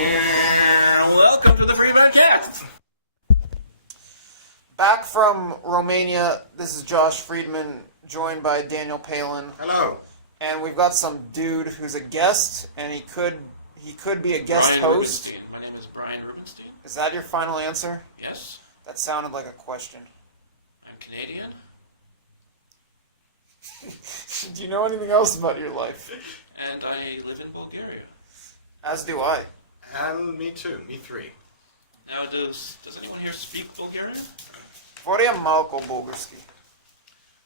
And welcome to the Freeman cast. Back from Romania, this is Josh Freeman, joined by Daniel Palin. Hello. And we've got some dude who's a guest, and he could be a guest Brian host. Rubenstein. My name is Brian Rubenstein. Is that your final answer? Yes. That sounded like a question. I'm Canadian. Do you know anything else about your life? And I live in Bulgaria. As do I. And me too, me three. Now, does anyone here speak Bulgarian? Voria malko bulgarski.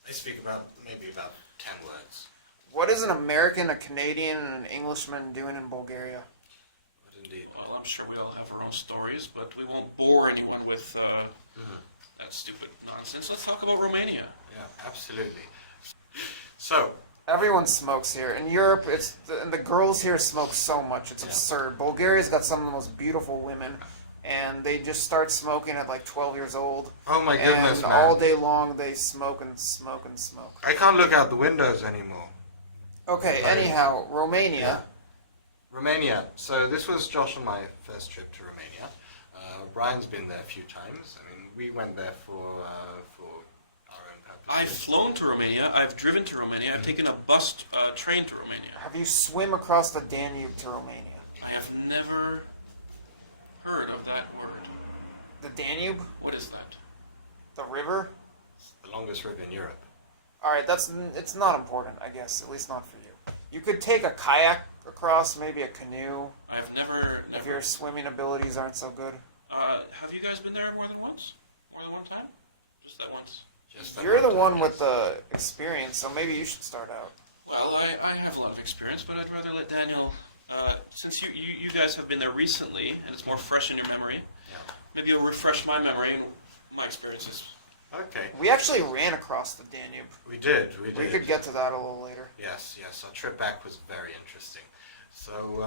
I speak maybe about 10 words. What is an American, a Canadian, and an Englishman doing in Bulgaria? But indeed. Well, I'm sure we all have our own stories, but we won't bore anyone with that stupid nonsense. Let's talk about Romania. Yeah, absolutely. So, Everyone smokes here. In Europe, and the girls here smoke so much. It's absurd. Bulgaria's got some of the most beautiful women, and they just start smoking at like 12 years old. oh my goodness, And man. all day long, they smoke and smoke and smoke. I can't look out the windows anymore. Okay, anyhow, Romania. Romania. So this was Josh and my first trip to Romania. Brian's been there a few times. I mean, we went there for our own purposes. I've flown to Romania. I've driven to Romania. I've taken a bus, train to Romania. Have you swim across the Danube to Romania? I have never heard of that word. The Danube? What is that? The river? The longest river in Europe. Alright, it's not important, I guess. At least not for you. You could take a kayak across, maybe a canoe, I've never. if your swimming abilities aren't so good. Have you guys been there more than once? More than one time? Just that once? Just that You're the time, one yes. with the experience, so maybe you should start out. Well, I have a lot of experience, but I'd rather let Daniel, since you guys have been there recently, and it's more fresh in your memory, maybe you'll refresh my memory and my experiences. Okay. We actually ran across the Danube. We did. We could get to that a little later. Yes. Our trip back was very interesting. So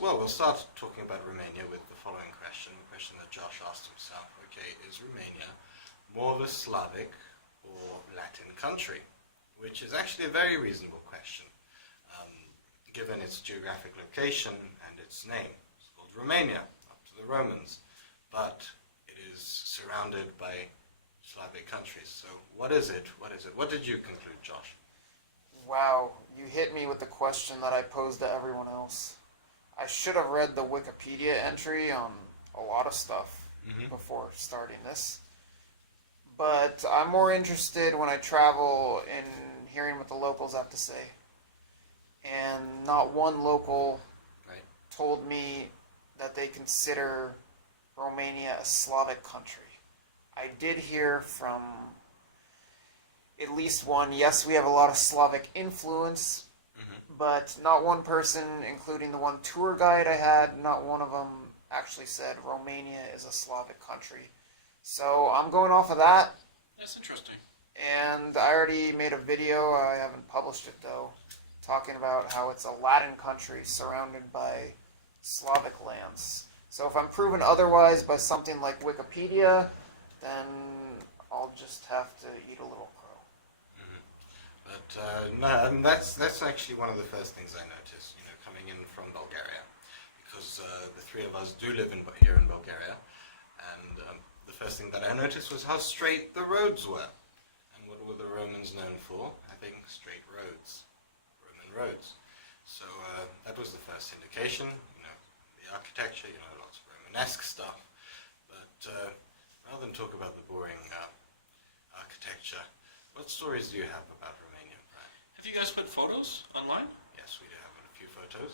we'll start talking about Romania with the following question, the question that Josh asked himself. Okay, is Romania more of a Slavic or Latin country? Which is actually a very reasonable question, given its geographic location and its name. It's called Romania, up to the Romans, but it is surrounded by Slavic countries. So what is it? What did you conclude, Josh? Wow, you hit me with the question that I posed to everyone else. I should have read the Wikipedia entry on a lot of stuff before starting this. But I'm more interested when I travel in hearing what the locals have to say. And not one local told me that they consider Romania a Slavic country. I did hear from at least one, yes, we have a lot of Slavic influence, but not one person, including the one tour guide I had, not one of them actually said Romania is a Slavic country. So I'm going off of that. That's interesting. And I already made a video, I haven't published it though, talking about how it's a Latin country surrounded by Slavic lands. So if I'm proven otherwise by something like Wikipedia, then I'll just have to eat a little crow. But no, and that's actually one of the first things I noticed, coming in from Bulgaria, because the three of us do live here in Bulgaria, and the first thing that I noticed was how straight the roads were. And what were the Romans known for? Having straight roads, Roman roads. So that was the first indication. The architecture, lots of Romanesque stuff. But rather than talk about the boring architecture, what stories do you have about Romania, Brian? Have you guys put photos online? Yes, we do have a few photos.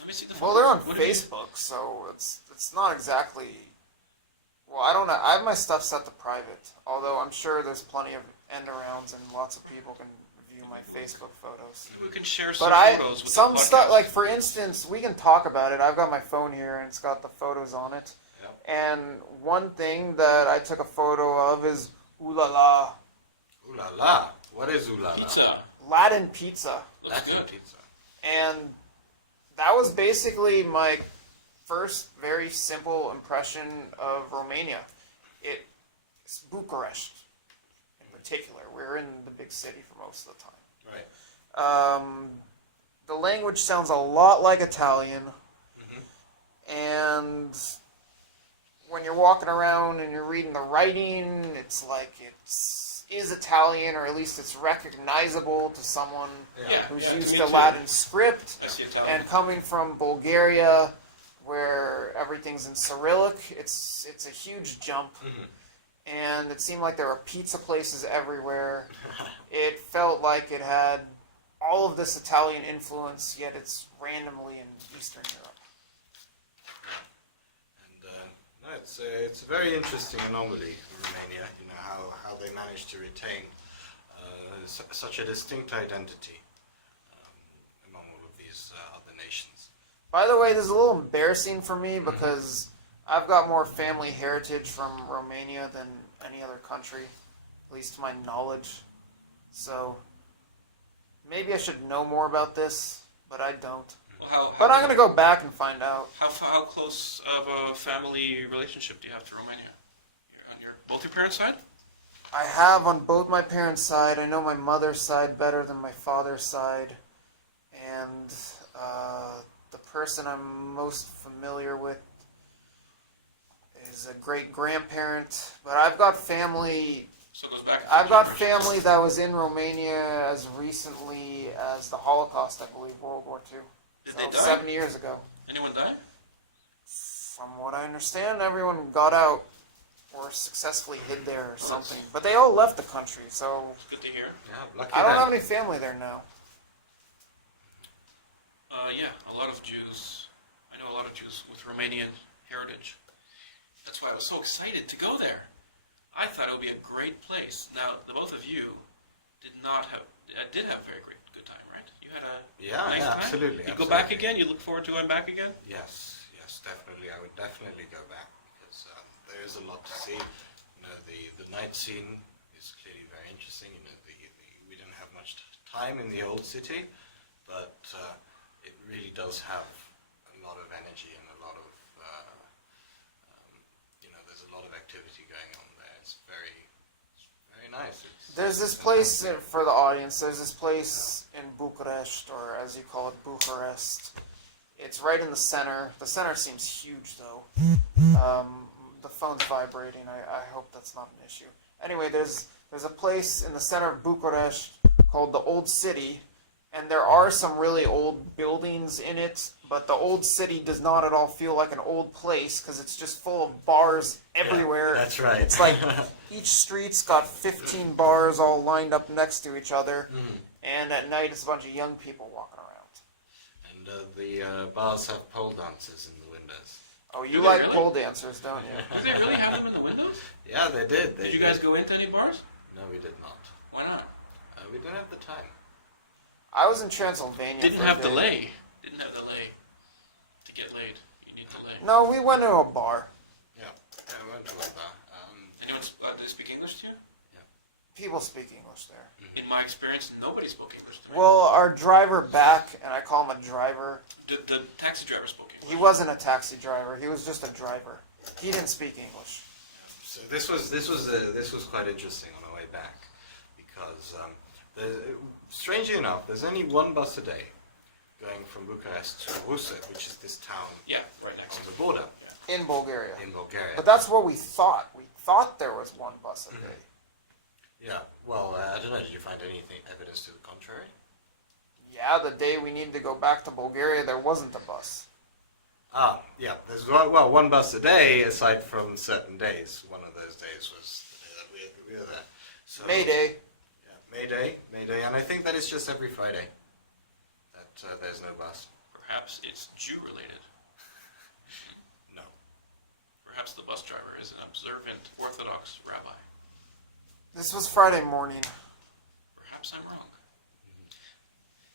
Let me see the photos. Well, they're on What have you- Facebook, so it's not exactly... Well, I don't know. I have my stuff set to private, although I'm sure there's plenty of end-arounds and lots of people can view my Facebook photos. We can share some But photos with some the stuff, podcast. like for instance, we can talk about it. I've got my phone here and it's got the photos on it. Yep. And one thing that I took a photo of is ooh la la, Ooh la la! What is ooh la la? Pizza. Latin pizza. Looks Latin good. pizza. And that was basically my first very simple impression of Romania. It's Bucharest in particular. We're in the big city for most of the time. Right. The language sounds a lot like Italian. Mm-hmm. And when you're walking around and you're reading the writing, it's like is Italian, or at least it's recognizable to someone who's used to Latin script. I see Italian. And coming from Bulgaria, where everything's in Cyrillic, it's a huge jump. Mm-hmm. And it seemed like there were pizza places everywhere. It felt like it had all of this Italian influence, yet it's randomly in Eastern Europe. No, it's a very interesting anomaly in Romania. You know how they managed to retain such a distinct identity among all of these other nations. By the way, this is a little embarrassing for me because I've got more family heritage from Romania than any other country, at least to my knowledge. So maybe I should know more about this, but I don't. Well, But I'm going to go back and find out. How close of a family relationship do you have to Romania? On both your parents' side? I have on both my parents' side. I know my mother's side better than my father's side. And the person I'm most familiar with is a great-grandparent. But I've got family... So it goes back. I've got family that was in Romania as recently as the Holocaust, I believe, World War II. Did So they die? 7 years ago. Anyone die? From what I understand, everyone got out or successfly hid there or something. But they all left the country, so It's good to hear. Yeah, lucky I don't them. have any family there now. Yeah, a lot of Jews. I know a lot of Jews with Romanian heritage. That's why I was so excited to go there. I thought it would be a great place. Now, the both of you did have a very good time, right? You had a nice time? absolutely. You go back again? You look forward to going back again? Yes, definitely. I would definitely go back because there is a lot to see. You know, the night scene is clearly very interesting. You know, we didn't have much time in the old city, but it really does have a lot of energy and a lot of, there's a lot of activity going on there. It's very nice. There's this place, for the audience, there's this place in Bucharest, or as you call it, Bucharest. It's right in the center. The center seems huge, though. The phone's vibrating. I hope that's not an issue. Anyway, there's a place in the center of Bucharest called the Old City, and there are some really old buildings in it, but the Old City does not at all feel like an old place because it's just full of bars everywhere. Yeah, that's right. It's like each street's got 15 bars all lined up next to each other, and at night it's a bunch of young people walking around. And the bars have pole dancers in the windows. Oh, you Do they like really? pole dancers, don't you? Did they really have them in the windows? Yeah, they did. Did you guys go into any bars? No, we did not. Why not? We didn't have the time. I was in Transylvania. Didn't for a have day. delay. Didn't have delay. To get laid, you need delay. No, we went to a bar. Yeah, we went to a bar. Anyone do they speak English to you? People speak English there. In my experience, nobody spoke English to me. Well, our driver back, and I call him a driver, The taxi driver spoke English. he wasn't a taxi driver. He was just a driver. He didn't speak English. So this was quite interesting on our way back because strangely enough, there's only one bus a day going from Bucharest to Russet, which is this town Yeah, right next on to the border In Bulgaria. in Bulgaria. But that's what we thought. We thought there was one bus a day. Yeah. Well, I don't know. Did you find anything evidence to the contrary? Yeah, the day we needed to go back to Bulgaria, there wasn't a bus. Ah, yeah. There's one bus a day aside from certain days. One of those days was the day that we were there. So, Mayday. Yeah, Mayday, and I think that is just every Friday that there's no bus. Perhaps it's Jew-related. No. Perhaps the bus driver is an observant Orthodox rabbi. This was Friday morning. Perhaps I'm wrong.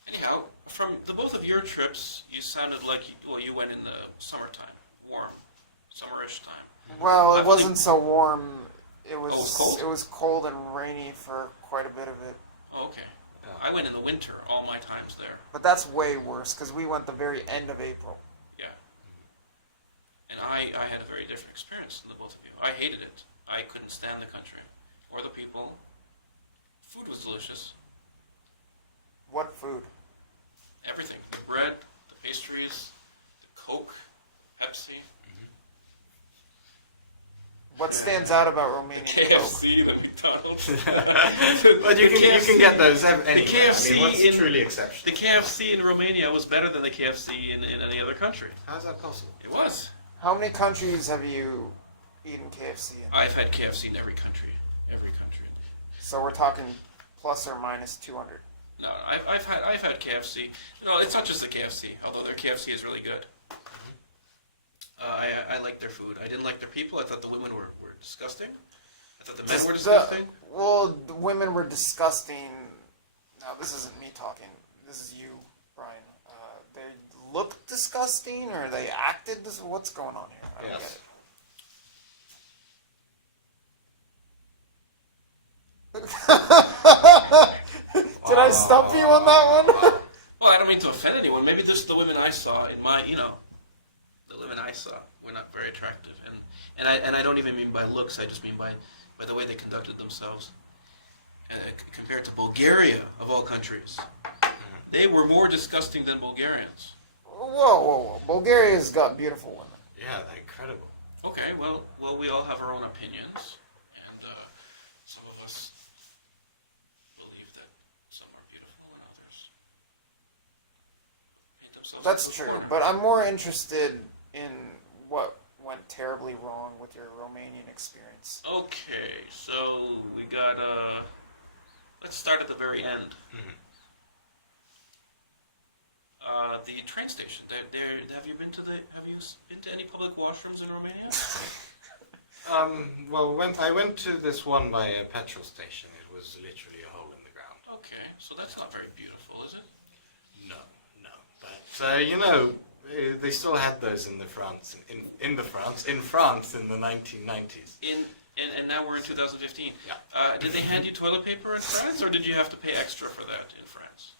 Anyhow, from the both of your trips, you sounded like you went in the summertime, warm, summerish time. Well, it I wasn't so warm. It was, Oh, it was cold? It was cold and rainy for quite a bit of it. Oh, okay. Yeah. I went in the winter, all my times there. But that's way worse because we went the very end of April. Yeah. And I had a very different experience than the both of you. I hated it. I couldn't stand the country or the people. Food was delicious. What food? Everything. The What stands out about Romanian Coke? KFC, the McDonald's. But you can get those anywhere. The KFC I mean, what's in truly exceptional? The KFC in Romania was better than the KFC in any other country. How's that possible? It was. How many countries have you eaten KFC in? I've had KFC in every country. Every country. So we're talking plus or minus 200. No, I've had KFC. No, it's not just the KFC. Although their KFC is really good. I like their food. I didn't like their people. I thought the women were disgusting. I thought the men were disgusting. Well, the women were disgusting. Now, this isn't me talking. This is you, Brian. They looked disgusting, or they acted. What's going on here? I don't get it. Did I stop you on that one? Well, I don't mean to offend anyone. Maybe just the women I saw in my, the women I saw were not very attractive, and I don't even mean by looks. I just mean by the way they conducted themselves. Compared to Bulgaria, of all countries, they were more disgusting than Bulgarians. Whoa. Bulgaria's got beautiful women. Yeah, they're incredible. Okay, well, we all have our own opinions, and some of us believe that some are beautiful and others paint themselves That's into a true, corner. but I'm more interested in what went terribly wrong with your Romanian experience. Okay, so we got let's start at the very end. The train station. Have you been to any public washrooms in Romania? Well, I went to this one by a petrol station. It was literally a hole in the ground. Okay, so that's not very beautiful, is it? No. But they still had those in France in the 1990s. And now we're in 2015. Yeah. Did they hand you toilet paper in France, or did you have to pay extra for that in France?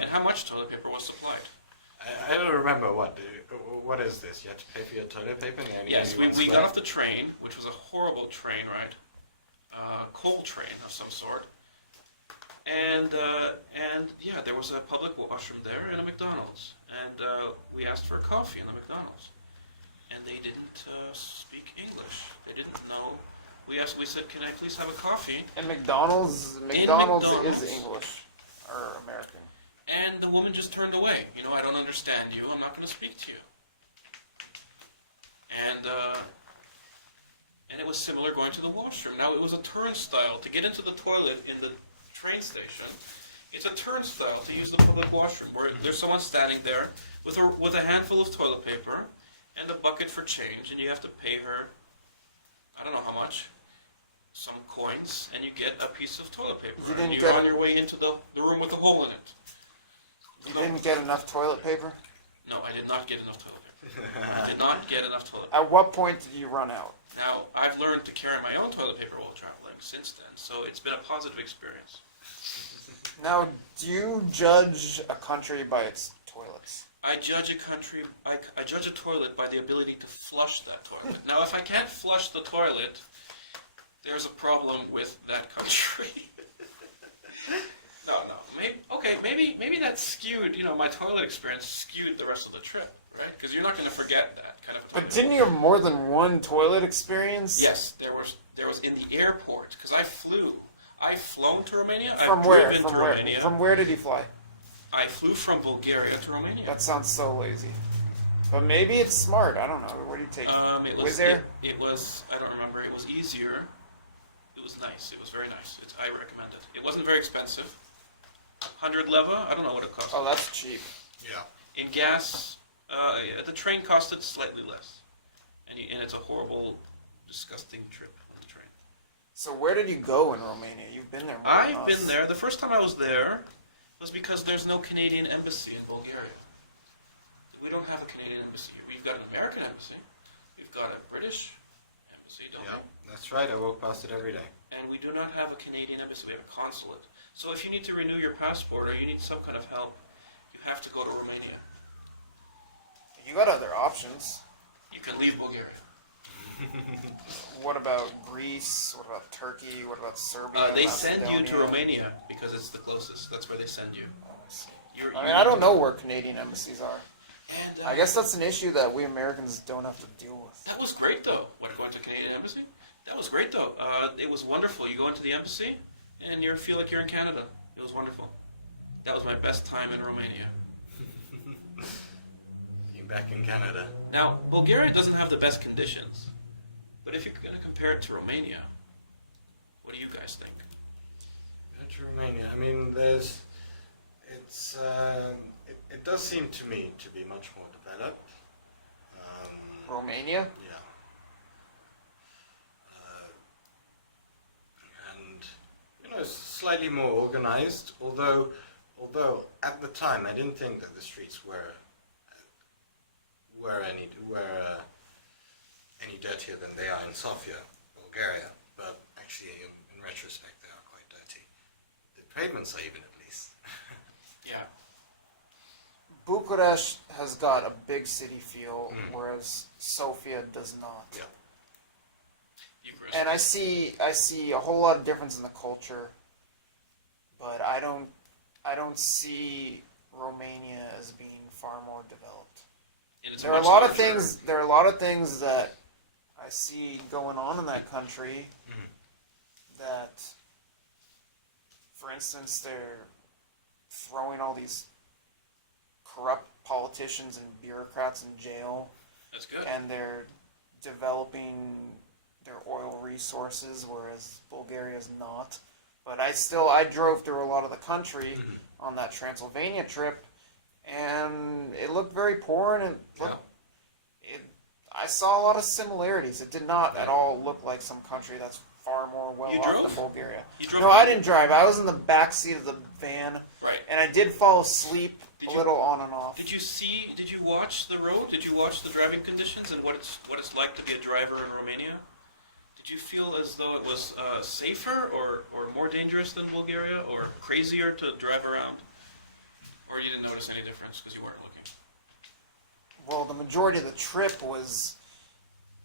And how much toilet paper was supplied? I don't remember what is this? You have to pay for your toilet paper? And they only Yes, give you one we square? got off the train, which was a horrible train ride, coal train of some sort, and yeah, there was a public washroom there and a McDonald's, and we asked for a coffee in the McDonald's, and they didn't speak English. They didn't know. We said, "Can I please have a coffee?" And McDonald's is English or American. And the woman just turned away. I don't understand you. I'm not going to speak to you. And it was similar going to the washroom. Now, it was a turnstile to get into the toilet in the train station. It's a turnstile to use the public washroom, where there's someone standing there with a handful of toilet paper and a bucket for change, and you have to pay her, I don't know how much, some coins, and you get a piece of toilet paper. And you're on your way into the room with a hole in it. You didn't get enough toilet paper? No, I did not get enough toilet paper. I did not get enough toilet paper. At what point did you run out? Now, I've learned to carry my own toilet paper while traveling since then, so it's been a positive experience. Now, do you judge a country by its toilets? I judge a toilet by the ability to flush that toilet. Now, if I can't flush the toilet, there's a problem with that country. No. Maybe that skewed, my toilet experience skewed the rest of the trip, right? Because you're not going to forget that kind of a toilet. But didn't you have more than one toilet experience? Yes, there was in the airport, because I flew. I've flown to Romania. From I've where? driven to Romania. From where did you fly? I flew from Bulgaria to Romania. That sounds so lazy. But maybe it's smart. I don't know. Where do you take it? Wizz Air? It was, I don't remember. It was easier. It was nice. It was very nice. I recommend it. It wasn't very expensive. 100 leva? I don't know what it cost. Oh, that's cheap. Yeah. In gas, the train costed slightly less. And it's a horrible, disgusting trip on the train. So where did you go in Romania? You've been there more than I've us. been there. The first time I was there was because there's no Canadian embassy in Bulgaria. We don't have a Canadian embassy. We've got an American embassy. We've got a British embassy, don't Yeah, we? that's right. I walk past it every day. And we do not have a Canadian embassy. We have a consulate. So if you need to renew your passport or you need some kind of help, you have to go to Romania. You got other options. You can leave Bulgaria. What about Greece? What about Turkey? What about Serbia? They send you to Macedonia? Romania because it's the closest. That's where they send you. Oh, I see. You I mean, I don't know where Canadian embassies are. And, I guess that's an issue that we Americans don't have to deal with. that was great, though. What, going to a Canadian embassy? That was great, though. It was wonderful. You go into the embassy, and you feel like you're in Canada. It was wonderful. That was my best time in Romania. Being back in Canada. Now, Bulgaria doesn't have the best conditions, but if you're going to compare it to Romania, what do you guys think? To Romania, I mean, it does seem to me to be much more developed. Romania? Yeah. And, it's slightly more organized, although at the time I didn't think that the streets were any dirtier than they are in Sofia, Bulgaria, but actually in retrospect they are quite dirty. The pavements are even, at least. Yeah. Bucharest has got a big city feel, whereas Sofia does not. Yeah. Eucharist. And I see a whole lot of difference in the culture, but I don't see Romania as being far more developed. And it's There are a much lot of larger- things. There are a lot of things that I see going on in that country. That, for instance, they're throwing all these corrupt politicians and bureaucrats in jail, That's good. and they're developing their oil resources, whereas Bulgaria's not. But I drove through a lot of the country on that Transylvania trip, and it looked very poor, and I saw a lot of similarities. It did not at all look like some country that's far more well You off drove? than Bulgaria. You drove No, I didn't drive. I was in the back seat of the van, Right. and I did fall asleep Did a you- little on and off. Did you watch the road? Did you watch the driving conditions and what it's like to be a driver in Romania? Did you feel as though it was safer or more dangerous than Bulgaria or crazier to drive around? Or you didn't notice any difference because you weren't looking? Well, the majority of the trip was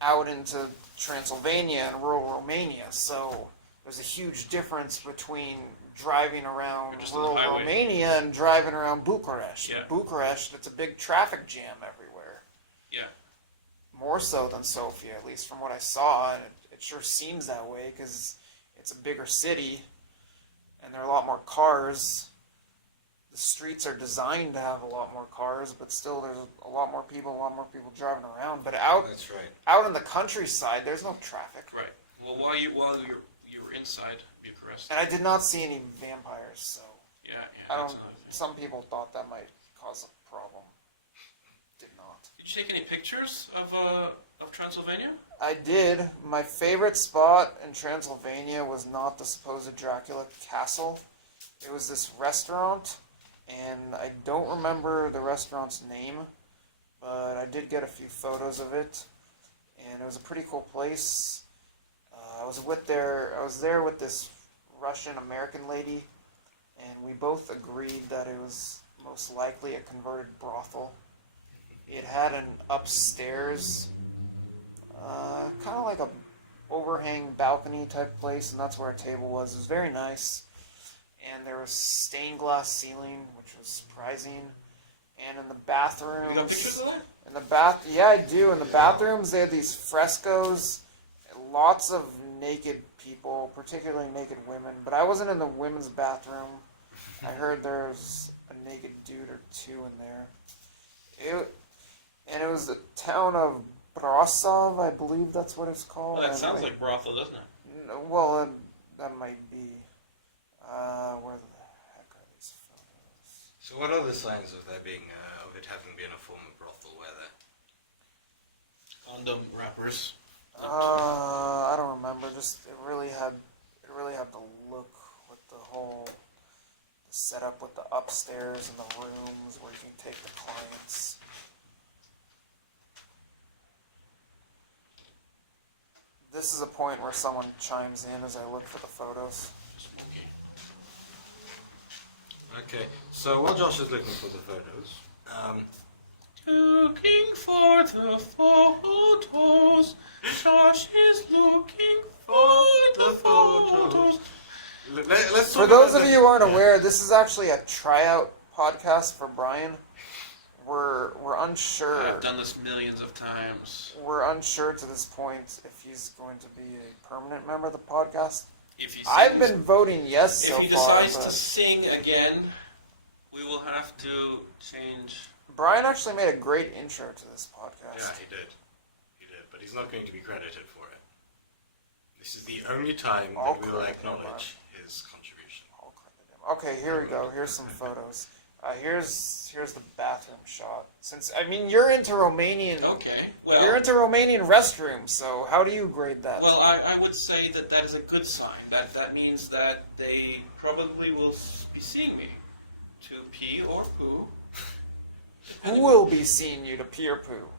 out into Transylvania and rural Romania, so there's a huge difference between driving around Or just on the rural highway. Romania and driving around Bucharest. Yeah. Bucharest, it's a big traffic jam everywhere. Yeah. More so than Sofia, at least from what I saw, and it sure seems that way because it's a bigger city and there are a lot more cars. The streets are designed to have a lot more cars, but still there's a lot more people driving around. But That's right. out in the countryside, there's no traffic. Right. Well, while you were inside Bucharest. And I did not see any vampires, so Yeah. I that's don't. another thing. Some people thought that might cause a problem. Did not. Did you take any pictures of Transylvania? I did. My favorite spot in Transylvania was not the supposed Dracula castle. It was this restaurant, and I don't remember the restaurant's name, but I did get a few photos of it, and it was a pretty cool place. I was there with this Russian American lady, and we both agreed that it was most likely a converted brothel. It had an upstairs, kind of like a overhang balcony type place, and that's where our table was. It was very nice, and there was stained glass ceiling, which was surprising. And in the bathrooms, You got pictures of that? yeah, I do. In the bathrooms, they had these frescoes, lots of naked people, particularly naked women. But I wasn't in the women's bathroom. I heard there's a naked dude or two in there. And it was the town of Brasov, I believe that's what it's called. Well, that And sounds like brothel, doesn't it? well, that might be. Where the heck are these photos? So what are the signs of there being of it having been a former brothel? Where there? Condom wrappers. I don't remember. Just it really had the look with the whole setup with the upstairs and the rooms where you can take the clients. This is a point where someone chimes in as I look for the photos. Spooky. Okay, so while Josh is looking for the photos, Looking for the photos. Josh is looking for the photos. let's For talk those about of you who aren't aware, this is actually a tryout podcast for Brian. we're unsure. I've done this millions of times. We're unsure to this point if he's going to be a permanent member of the podcast. If he I've sings- been voting yes so If he far. decides to But sing again, we will have to change. Brian actually made a great intro to this Yeah, podcast. he did. He did, but he's not going to be credited for it. This is the only time I'll that we will credit him, acknowledge his contribution. I'll credit him. Okay, here we go. Here's some photos. Here's the bathroom shot. Since I mean you're into Romanian. Okay. You're into Romanian restrooms, so how do you grade that? Well, I would say that is a good sign. That means that they probably will be seeing me to pee or poo. Who will be seeing you to pee or poo?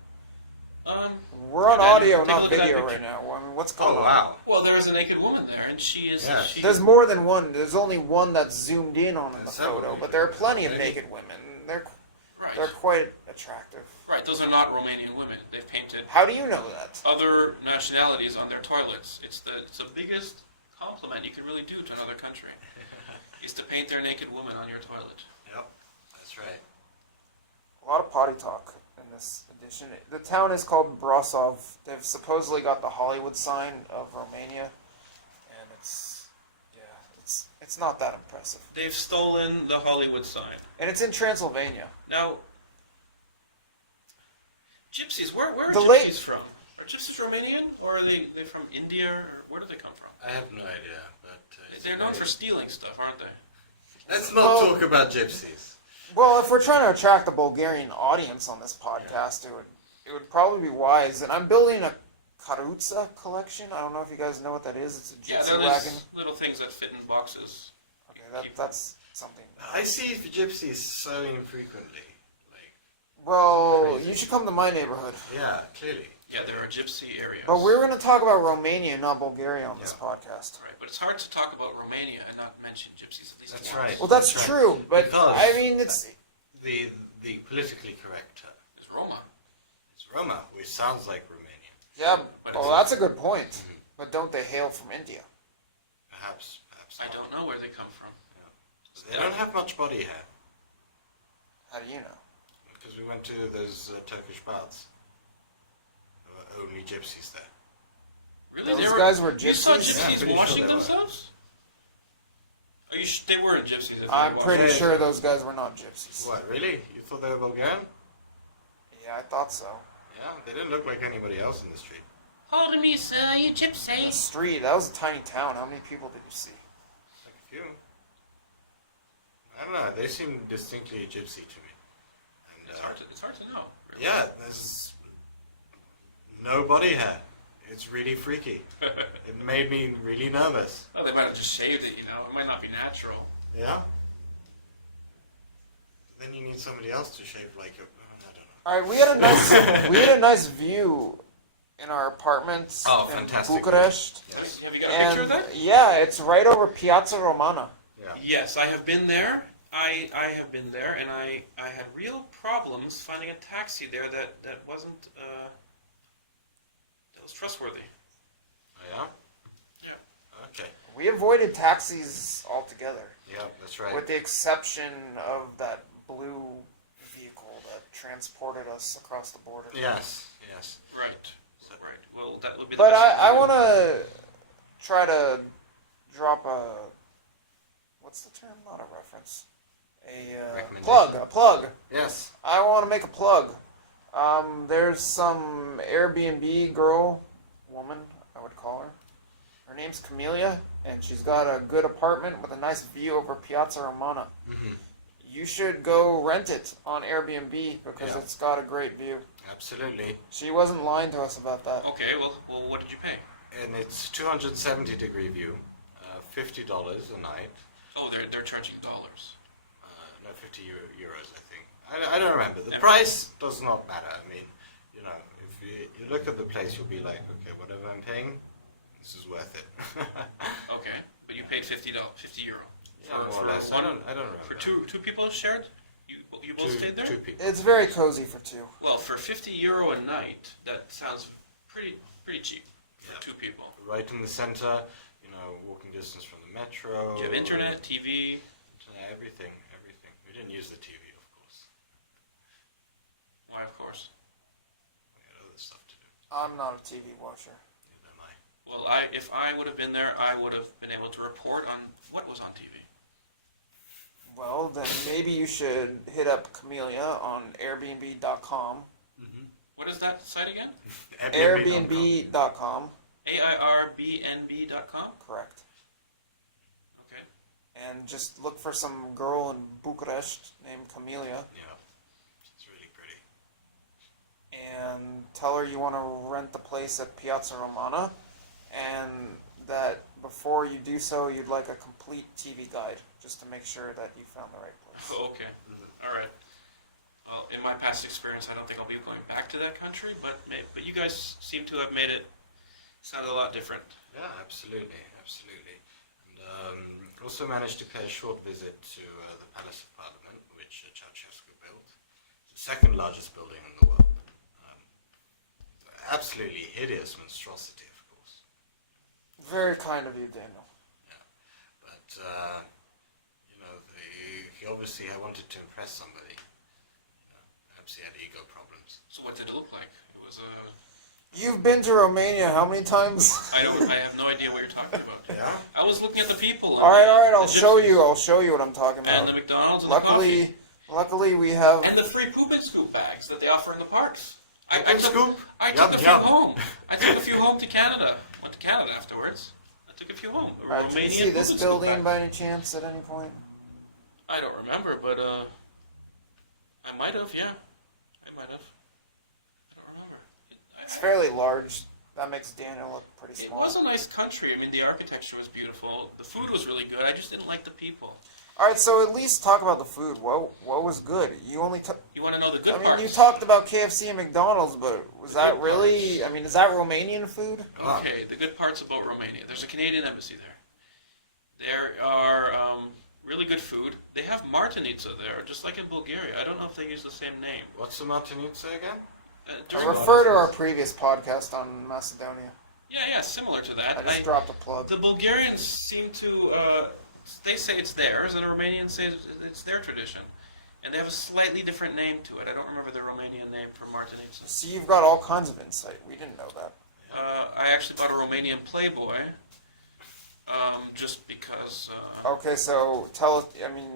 We're on Okay, audio, take a not look at that video picture. right now. I mean, what's going Oh, on? wow. Well, there's a naked woman there, and she is. Yeah. She, There's more than one. There's only one that's zoomed in on the There's photo, several. but there are plenty of naked women. They're right. quite attractive. Right. Those are not Romanian women. They've painted How do you know that? other nationalities on their toilets. It's the biggest compliment you can really do to another country. Is to paint their naked woman on your toilet. Yep, that's right. A lot of potty talk in this edition. The town is called Brasov. They've supposedly got the Hollywood sign of Romania, and it's not that impressive. They've stolen the Hollywood sign. And it's in Transylvania. Now, gypsies. Where are The gypsies late- from? Are gypsies Romanian, or are they from India, or where do they come from? I have no idea, but... They're known for stealing stuff, aren't they? Let's not Well- talk about gypsies. Well, if we're trying to attract the Bulgarian audience on this podcast, it would probably be wise. And I'm building a Karuza collection. I don't know if you guys know what that is. It's a Yeah, gypsy they're wagon. those little things that fit in boxes. Okay, that's something. I see gypsies so infrequently. Like, Well, Crazy. you should come to my neighborhood. yeah, clearly. Yeah, they're a gypsy area. But we're going to talk about Romania, not Bulgaria, on this Yeah. podcast. Right, but it's hard to talk about Romania and not mention gypsies at least That's once. right. Well, that's That's true, but Because- I mean, it's The politically correct term It's Roma. is Roma, which sounds like Romanian. yeah. But Well, it's- that's a good point. But don't they hail from India? Perhaps I not. don't know where they come from. They don't have much body hair, How do you know? because we went to those Turkish baths. There were only gypsies there. Really? Those guys were You saw gypsies? Yeah, gypsies pretty washing sure they were. themselves? Are you they weren't gypsies. If they I'm were pretty washing. sure those guys were not gypsies. What, really? You thought they were Bulgarian? Yeah, I thought so. Yeah, they didn't look like anybody else in the street. Pardon me, sir, you The gypsy. street, that was a tiny town. How many people did you see? Like a few. I don't know, they seem distinctly gypsy to me. And, It's hard to know. really. yeah, there's no body hair. It's really freaky. It made me really nervous. Well, they might have just shaved it, you know. It might not be natural. Yeah? Then you need somebody else to shave like your... I don't know. All right, we had a nice view in our apartment Oh, in fantastic. Bucharest. Yes. Have you got a picture And of that? yeah, it's right over Piazza Romana. Yeah. Yes, I have been there. I have been there, and I had real problems finding a taxi there that wasn't that was trustworthy. Oh, yeah? Yeah. Okay. We avoided taxis altogether, Yeah, that's right. with the exception of that blue vehicle that transported us across the border. Yes, yes. Right. Right. Well, that would be. But the best I thing want to try to drop a, what's the term? Not a reference. A Recommendation. plug. Yes. I want to make a plug. There's some Airbnb woman, I would call her. Her name's Camelia, and she's got a good apartment with a nice view over Piazza Romana. Mm-hmm. You should go rent it on Airbnb because Yeah. it's got a great view. Absolutely. She wasn't lying to us about that. Okay. Well, what did you pay? And it's 270-degree view, $50 a night. Oh, they're charging dollars. No, 50 euros, I think. I don't remember. The Never. price does not matter. I mean, you know, if you look at the place, you'll be like, okay, whatever I'm paying, this is worth it. Okay, but you paid $50, €50. Yeah, more or less. I don't remember. For two people shared. You both stayed there. Two people. It's very cozy for two. Well, for €50 a night, that sounds pretty cheap for Yeah. two people. Right in the center, you know, walking distance from the metro. Do you have internet, TV? Everything. We didn't use the TV, of course. I'm not a TV watcher. Neither am I. Well, if I would have been there, I would have been able to report on what was on TV. Well, then maybe you should hit up Camellia on Airbnb.com. What is that site again? Airbnb.com. AIRBNB.com? Correct. Okay. And just look for some girl in Bucharest named Camellia. Yeah. It's really pretty. And tell her you want to rent the place at Piazza Romana. And that before you do so, you'd like a complete TV guide. Just to make sure that you found the right place. Oh, okay. All right. Well, in my past experience, I don't think I'll be going back to that country, but you guys seem to have made it sound a lot different. Yeah, absolutely. And also managed to pay a short visit to the Palace of Parliament, which Ceausescu built. It's the second largest building in the world. Absolutely hideous monstrosity, of course. Very kind of you, Daniel. Yeah, but he obviously wanted to impress somebody. Perhaps he had ego problems. So what did it look like? It was a... You've been to Romania how many times? I have no idea what you're talking about. Yeah? I was looking at the people. All right, I'll the show gypsies. you. I'll show you what I'm talking And about. the McDonald's and the coffee. Luckily we have. And the free poop and scoop bags that they offer in the parks. I Poop and took scoop? a few Yum. home. I took a few home to Canada. Went to Canada afterwards. I took a few home. All right, did you Romanian see poop this and scoop building bags. by any chance at any point? I don't remember, but I might have. Yeah, I might have. I don't remember. It's fairly large. That makes Daniel look pretty It small. was a nice country. I mean, the architecture was beautiful. The food was really good. I just didn't like the people. All right, so at least talk about the food. What was good? You only. You want to know the good I mean, parts? you talked about KFC and McDonald's, but was that good really? parts. I mean, is that Romanian food? Okay, the good parts about Romania. There's a Canadian embassy there. There are really good food. They have martinitsa there, just like in Bulgaria. I don't know if they use the same name. What's the Martinitsa again? During- Refer to our previous podcast on Macedonia. yeah, similar to that. I just dropped a plug. The Bulgarians seem to, they say it's theirs, and the Romanians say it's their tradition. And they have a slightly different name to it. I don't remember the Romanian name for martinitsa. See, you've got all kinds of insight. We didn't know that. I actually bought a Romanian Playboy, just because... Okay, so tell us. I mean,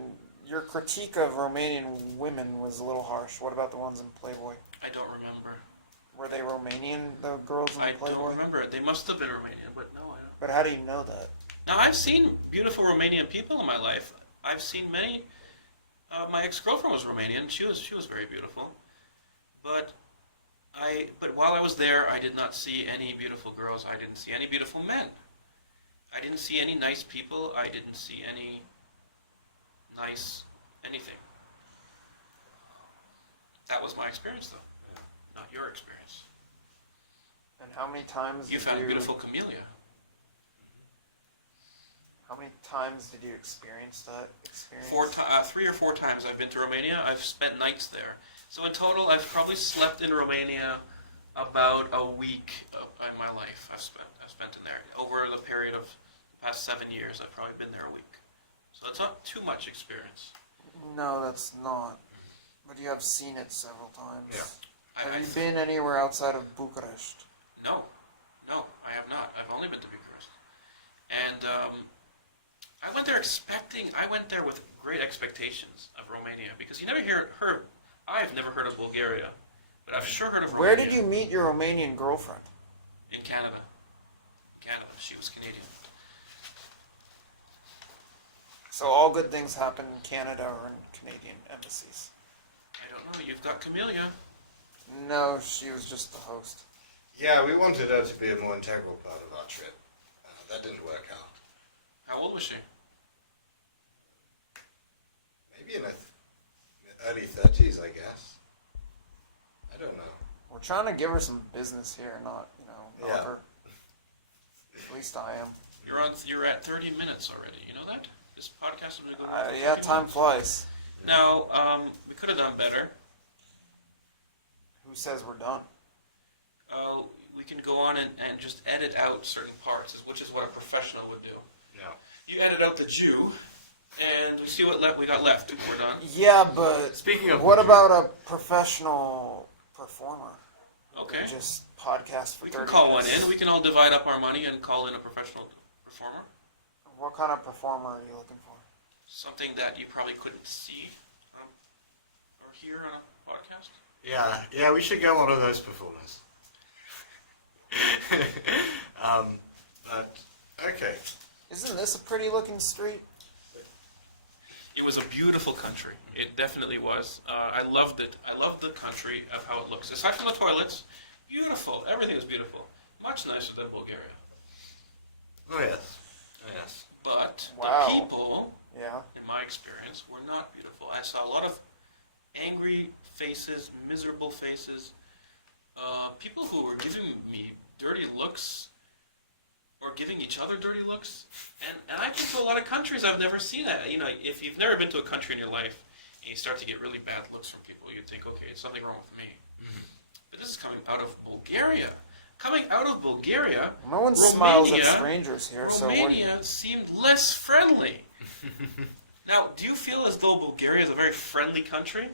your critique of Romanian women was a little harsh. What about the ones in Playboy? I don't remember. Were they Romanian, the girls in I Playboy? don't remember it. They must have been Romanian, but no, I don't. But how do you know that? Now, I've seen beautiful Romanian people in my life. I've seen many. My ex-girlfriend was Romanian. She was very beautiful. But while I was there, I did not see any beautiful girls. I didn't see any beautiful men. I didn't see any nice people. I didn't see any nice anything. That was my experience, though. Not your experience. And how many times You did found you? a beautiful camellia. How many times did you experience that experience? 3 or 4 times I've been to Romania. I've spent nights there. So in total, I've probably slept in Romania about a week in my life. I've spent in there over the period of the past 7 years. I've probably been there a week. So it's not too much experience. No, that's not. But you have seen it several times. Yeah. Have you been anywhere outside of Bucharest? No, I have not. I've only been to Bucharest. And I went there with great expectations of Romania, because you never heard, I've never heard of Bulgaria, but I've sure heard of Romania. Where did you meet your Romanian girlfriend? In Canada. She was Canadian. So all good things happen in Canada or in Canadian embassies? I don't know, you've got Camellia. No, she was just the host. Yeah, we wanted her to be a more integral part of our trip. That didn't work out. How old was she? Maybe in the early 30s, I guess. I don't know. We're trying to give her some business here, not, Yeah. not her. At least I am. You're at 30 minutes already, you know that? This podcast is going to go on for Yeah, 30 time minutes. flies. Now, we could have done better. Who says we're done? We can go on and just edit out certain parts, which is what a professional would do. No. You edit out the Jew, and we see what we got left. We're done. Yeah, but Speaking of what the about a professional performer? Okay. We just podcast for We 30 can call minutes. one in. We can all divide up our money and call in a professional performer. What kind of performer are you looking for? Something that you probably couldn't see or hear on a podcast. Yeah, we should go one of those performers. But okay. Isn't this a pretty looking street? It was a beautiful country. It definitely was. I loved it. I loved the country of how it looks. Aside from the toilets, beautiful. Everything was beautiful. Much nicer than Bulgaria. Oh yes. Oh yes. But Wow. the people, Yeah. in my experience, were not beautiful. I saw a lot of angry faces, miserable faces, people who were giving me dirty looks or giving each other dirty looks. And I've been to a lot of countries, I've never seen that. You know, if you've never been to a country in your life and you start to get really bad looks from people, you'd think, okay, it's something wrong with me. But this is coming out of Bulgaria. Coming out of Bulgaria, No one smiles at Romania- strangers here, so what? Romania seemed less friendly. Now, do you feel as though Bulgaria is a very friendly country?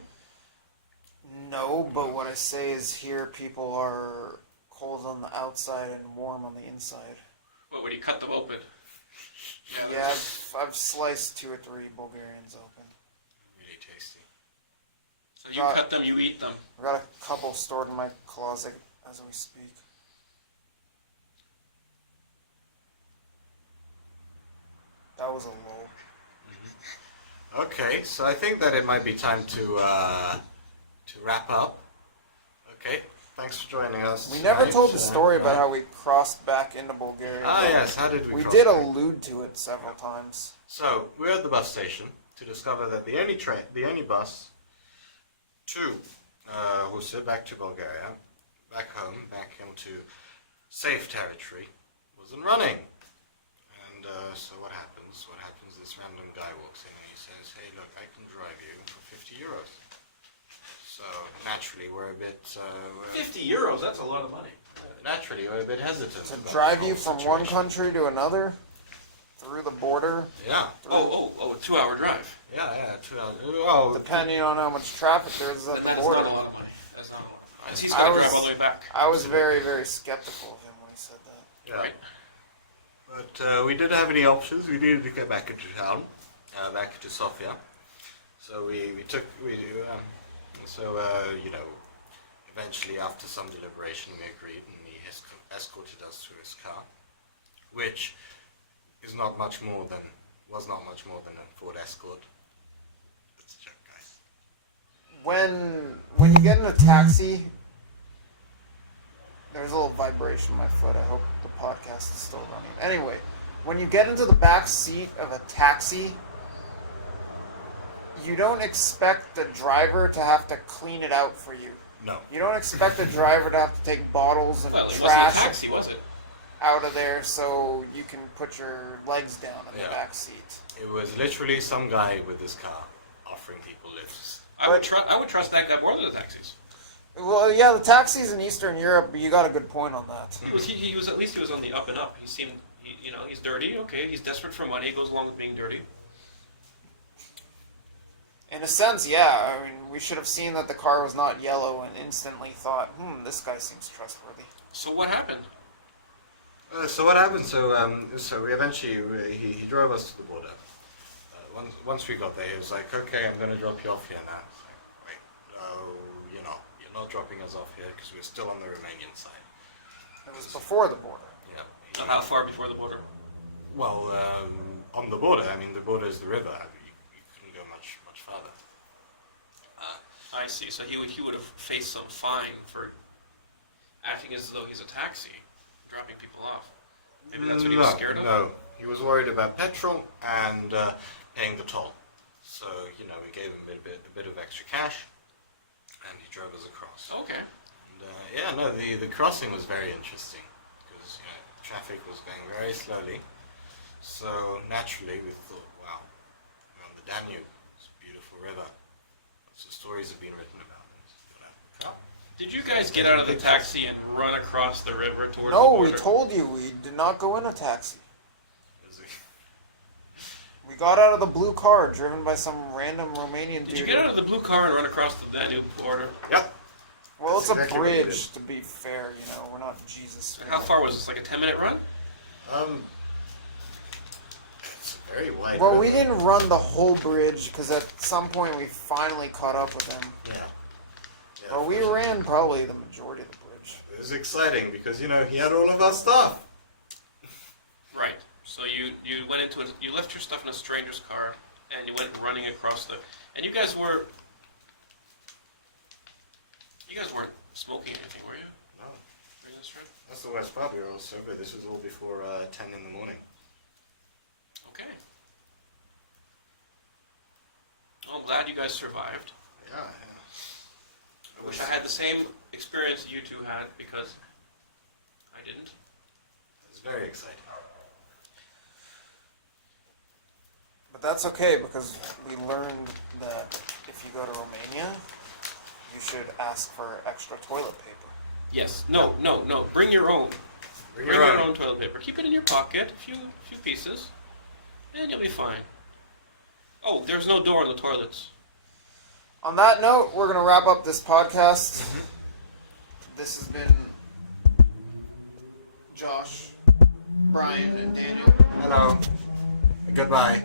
No, but what I say is here people are cold on the outside and warm on the inside. What, when you cut them open? Yeah, I've sliced 2 or 3 Bulgarians open. Really tasty. So you cut them, you eat them. I've got a couple stored in my closet as we speak. That was a lull. Okay, so I think that it might be time to wrap up. Okay, thanks for joining us. We never tonight. told the story about how we crossed back into Bulgaria. Ah but yes, how did we? We cross did back? allude to it several times. So we're at the bus station to discover that the only bus to Russia, back to Bulgaria, back home, back into safe territory, wasn't running. And so what happens? What happens? This random guy walks in and he says, "Hey, look, I can drive you for 50 euros." So naturally, we're a bit. 50 euros, that's a lot of money. Naturally, we're a bit hesitant. To about drive the you whole from one situation. country to another, through the border, Yeah. Oh, a 2-hour drive. Yeah, 2 hours. Oh, depending on how much traffic there is at the That is border. not a lot of money. That's not a lot of money. He's I got to was- drive all the way back. I was very, very skeptical of him when he said that. yeah. Right. But we didn't have any options. We needed to get back into town, back to Sofia. So eventually after some deliberation we agreed, and he escorted us to his car, which was not much more than a Ford Escort. That's a joke, guys. When you get in a taxi, there's a little vibration in my foot. I hope the podcast is still running. Anyway, when you get into the back seat of a taxi, you don't expect the driver to have to clean it out for you. No. You don't expect the driver to have to take bottles and Well, it wasn't a trash taxi, was it? out of there so you can put your legs down in the Yeah. back seat. It was literally some guy with his car offering people lifts. I would trust that guy more than the taxis. Well, yeah, the taxis in Eastern Europe, you got a good point on that. He was at least he was on the up and up. He seemed, he's dirty. Okay, he's desperate for money. He goes along with being dirty. In a sense, yeah. I mean, we should have seen that the car was not yellow and instantly thought, this guy seems trustworthy. So what happened? So what happened? So we eventually he drove us to the border. Once we got there, he was like, "Okay, I'm going to drop you off here now." It's like, wait, no, you're not dropping us off here because we're still on the Romanian side. It was before the border. Yeah. So how far before the border? Well, on the border. I mean, the border is the river. You couldn't go much farther. I see. So he would have faced some fine for acting as though he's a taxi, dropping people off. Maybe that's what he was scared of. No, he was worried about petrol and paying the toll. So we gave him a bit of extra cash, and he drove us across. Okay. And the crossing was very interesting because traffic was going very slowly. So naturally, we thought, wow, we're on the Danube. It's a beautiful river. Lots of stories have been written about it. Did you guys get out of the taxi and run across the river towards the No, border? we told you we did not go in a taxi. Was it- We got out of the blue car driven by some random Romanian dude. Did you get out of the blue car and run across the Danube border? Yep. Well, it's a exactly what he bridge, to be fair, you know. We're not Jesus. And how far was this? Like a 10-minute run? It's a very wide. Well, river. we didn't run the whole bridge because at some point we finally caught up with him. Yeah. But we ran probably the majority of the bridge. It was exciting because he had all of our stuff. Right. So you went into you left your stuff in a stranger's car, and you went running across the. And you guys weren't smoking anything, were you? No. During this trip? That's the worst part. We were all sober. This was all before 10 in the morning. Okay. Well, I'm glad you guys survived. Yeah. I wish I had the same experience you two had, because I didn't. It was very exciting. But that's okay because we learned that if you go to Romania, you should ask for extra toilet paper. Yes. No. Bring your own. Bring your own toilet paper. Keep it in your pocket, a few pieces, and you'll be fine. Oh, there's no door in the toilets. On that note, we're going to wrap up this podcast. This has been Josh, Brian, and Daniel. Hello. Goodbye.